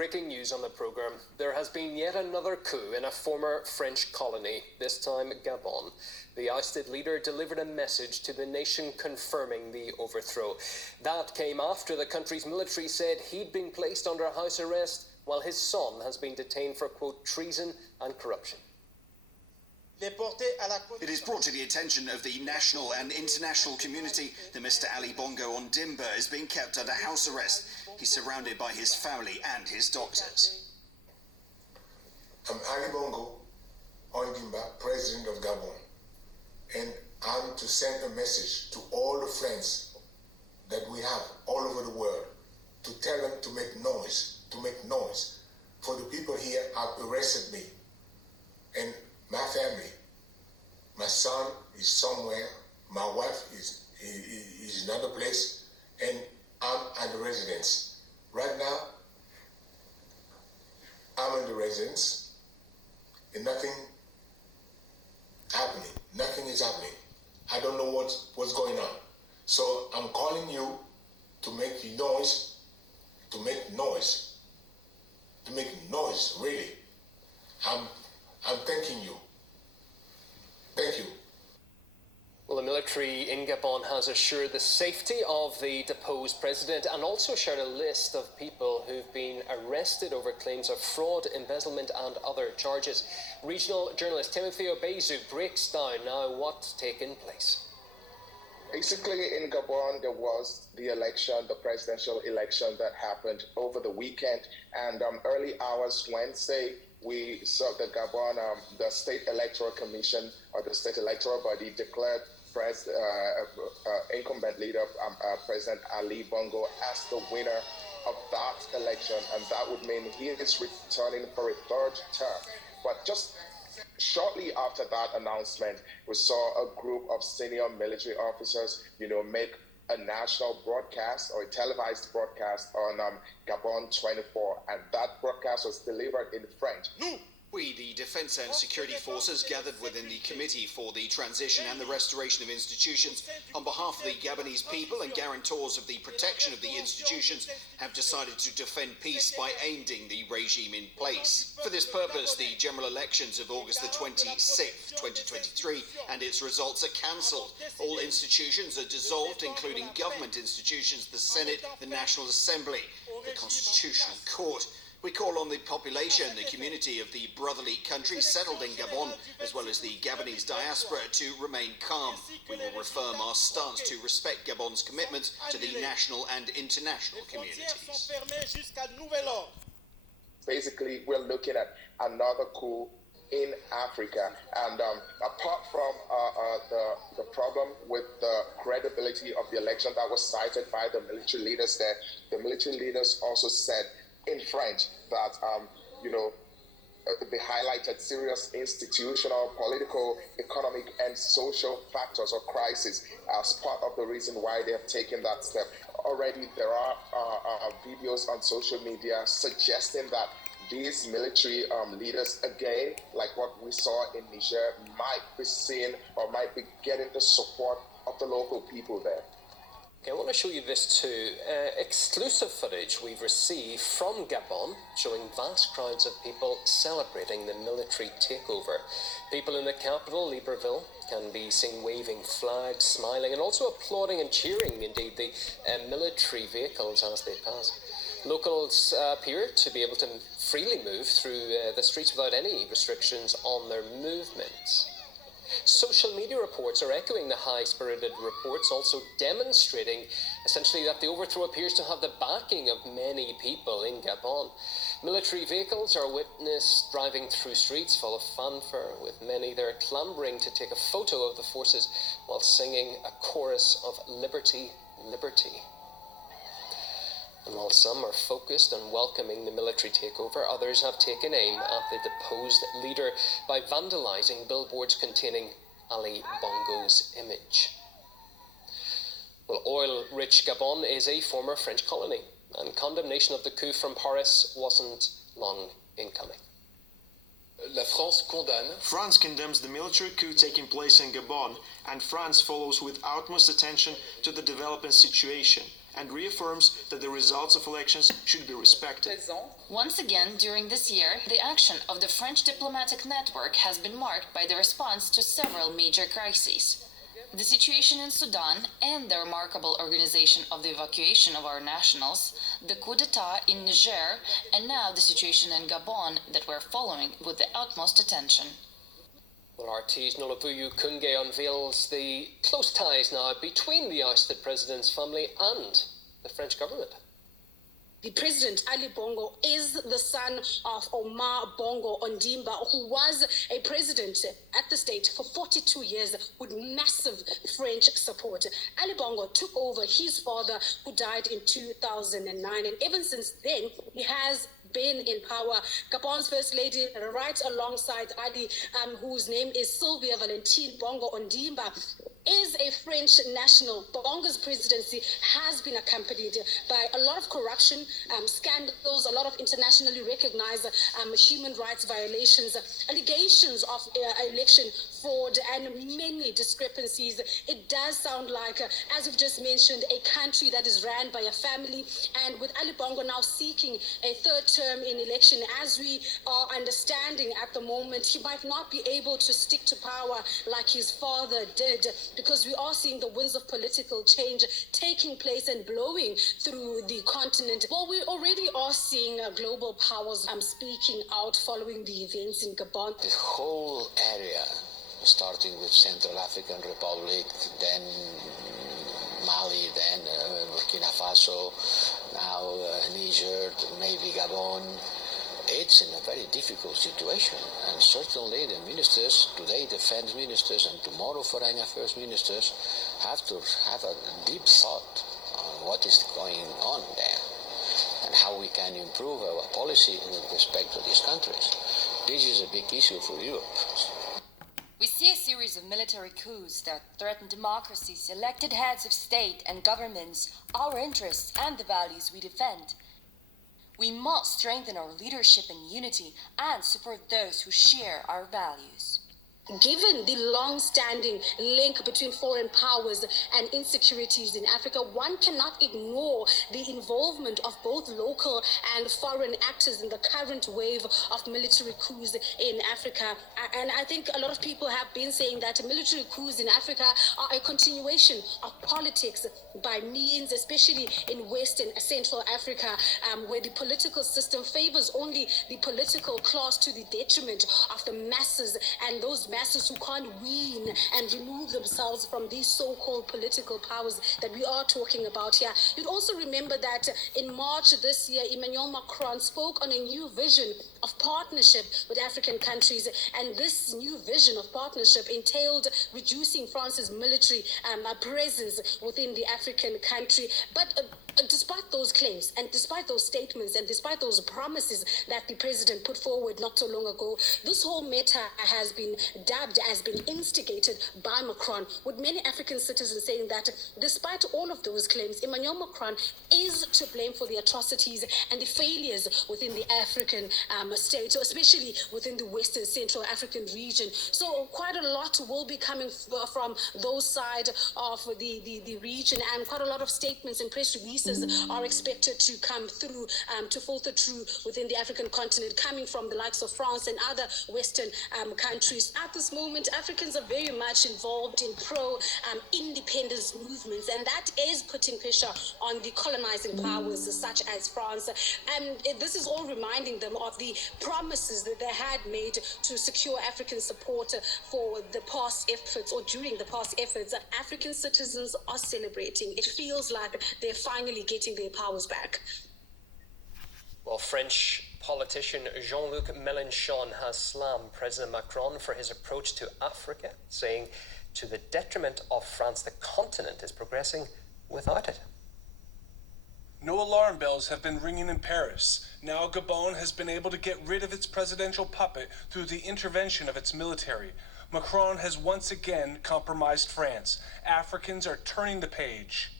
breaking news on the programme. There has been yet another coup in a former French colony, this time Gabon. The ousted leader delivered a message to the nation confirming the overthrow. That came after the country's military said he'd been placed under house arrest while his son has been detained for, quote, treason and corruption. It is brought to the attention of the national and international community that Mr. Ali Bongo Ondimba is being kept under house arrest. He's surrounded by his family and his doctors. I'm Ali Bongo Ondimba, President of Gabon, and I'm to send a message to all the friends that we have all over the world to tell them to make noise, for the people here have arrested me and my family. My son is somewhere, my wife is in another place, and I'm at the residence. Right now, I'm in the residence, and nothing happening. Nothing is happening. I don't know what's going on. So I'm calling you to make noise, really. I'm thanking you. Thank you. Well, the military in Gabon has assured the safety of the deposed president and also shared a list of people who've been arrested over claims of fraud, embezzlement and other charges. Regional journalist Timothy Obezu breaks down now what's taken place. Basically, in Gabon, there was the presidential election that happened over the weekend, and early hours Wednesday, we saw the Gabon, the State Electoral Commission, or the State Electoral Body, declared incumbent leader, President Ali Bongo, as the winner of that election, and that would mean he is returning for a third term. But just shortly after that announcement, we saw a group of senior military officers, make a national broadcast or a televised broadcast on Gabon 24, and that broadcast was delivered in French. We, the Defence and Security Forces, gathered within the Committee for the Transition and the Restoration of Institutions on behalf of the Gabonese people and guarantors of the protection of the institutions, have decided to defend peace by ending the regime in place. For this purpose, the general elections of August the 26th, 2023, and its results are cancelled. All institutions are dissolved, including government institutions, the Senate, the National Assembly, the Constitutional Court. We call on the population, the community of the brotherly country settled in Gabon, as well as the Gabonese diaspora, to remain calm. We will reaffirm our stance to respect Gabon's commitment to the national and international communities. Basically, we're looking at another coup in Africa, and apart from the problem with the credibility of the election that was cited by the military leaders there, the military leaders also said in French that, they highlighted serious institutional, political, economic, and social factors or crises as part of the reason why they have taken that step. Already there are videos on social media suggesting that these military leaders, again, like what we saw in Niger, might be seen or might be getting the support of the local people there. Okay, I want to show you this too. Exclusive footage we've received from Gabon showing vast crowds of people celebrating the military takeover. People in the capital, Libreville, can be seen waving flags, smiling, and also applauding and cheering, indeed, the military vehicles as they pass. Locals appear to be able to freely move through the streets without any restrictions on their movements. Social media reports are echoing the high-spirited reports, also demonstrating essentially that the overthrow appears to have the backing of many people in Gabon. Military vehicles are witnessed driving through streets full of fanfare, with many there clambering to take a photo of the forces while singing a chorus of "Liberty, Liberty." And while some are focused on welcoming the military takeover, others have taken aim at the deposed leader by vandalising billboards containing Ali Bongo's image. Well, oil-rich Gabon is a former French colony, and condemnation of the coup from Paris wasn't long in coming. France condemns the military coup taking place in Gabon, and France follows with utmost attention to the developing situation. and reaffirms that the results of elections should be respected. Once again, during this year, the action of the French diplomatic network has been marked by the response to several major crises. The situation in Sudan and the remarkable organization of the evacuation of our nationals, the coup d'etat in Niger, and now the situation in Gabon that we're following with the utmost attention. Well, RT's Nolavuyo Kunge unveils the close ties now between the ousted president's family and the French government. The president, Ali Bongo, is the son of Omar Bongo Ondimba, who was a president at the state for 42 years with massive French support. Ali Bongo took over his father, who died in 2009, and ever since then, he has been in power. Gabon's First Lady, right alongside Ali, whose name is Sylvia Valentin Bongo Ondimba, is a French national. Bongo's presidency has been accompanied by a lot of corruption, scandals, a lot of internationally recognized human rights violations, allegations of election fraud, and many discrepancies. It does sound like, as we've just mentioned, a country that is ran by a family, and with Ali Bongo now seeking a third term in election, as we are understanding at the moment, he might not be able to stick to power like his father did, because we are seeing the winds of political change taking place and blowing through the continent. Well, we already are seeing global powers speaking out following the events in Gabon. The whole area, starting with Central African Republic, then Mali, then Burkina Faso, now Niger, maybe Gabon. It's in a very difficult situation, and certainly the ministers, today defense ministers and tomorrow foreign affairs ministers, have to have a deep thought on what is going on there and how we can improve our policy in respect to these countries. This is a big issue for Europe. We see a series of military coups that threaten democracies, elected heads of state and governments, our interests and the values we defend. We must strengthen our leadership and unity and support those who share our values. Given the long-standing link between foreign powers and insecurities in Africa, one cannot ignore the involvement of both local and foreign actors in the current wave of military coups in Africa. And I think a lot of people have been saying that military coups in Africa are a continuation of politics by means, especially in West and Central Africa, where the political system favors only the political class to the detriment of the masses, and those masses who can't wean and remove themselves from these so-called political powers that we are talking about here. You'd also remember that in March this year, Emmanuel Macron spoke on a new vision of partnership with African countries, and this new vision of partnership entailed reducing France's military presence within the African country. But despite those claims and despite those statements and despite those promises that the president put forward not so long ago, this whole matter has been dubbed as being instigated by Macron, with many African citizens saying that despite all of those claims, Emmanuel Macron is to blame for the atrocities and the failures within the African state, especially within the Western Central African region. So quite a lot will be coming from those side of the region, and quite a lot of statements and press releases are expected to come through, to filter through within the African continent, coming from the likes of France and other Western countries. At this moment, Africans are very much involved in pro-independence movements, and that is putting pressure on the colonizing powers such as France. And this is all reminding them of the promises that they had made to secure African support for the past efforts, or during the past efforts. African citizens are celebrating. It feels like they're finally getting their powers back. Well, French politician Jean-Luc Mélenchon has slammed President Macron for his approach to Africa, saying, to the detriment of France, the continent is progressing without it. No alarm bells have been ringing in Paris. Now Gabon has been able to get rid of its presidential puppet through the intervention of its military. Macron has once again compromised France. Africans are turning the page.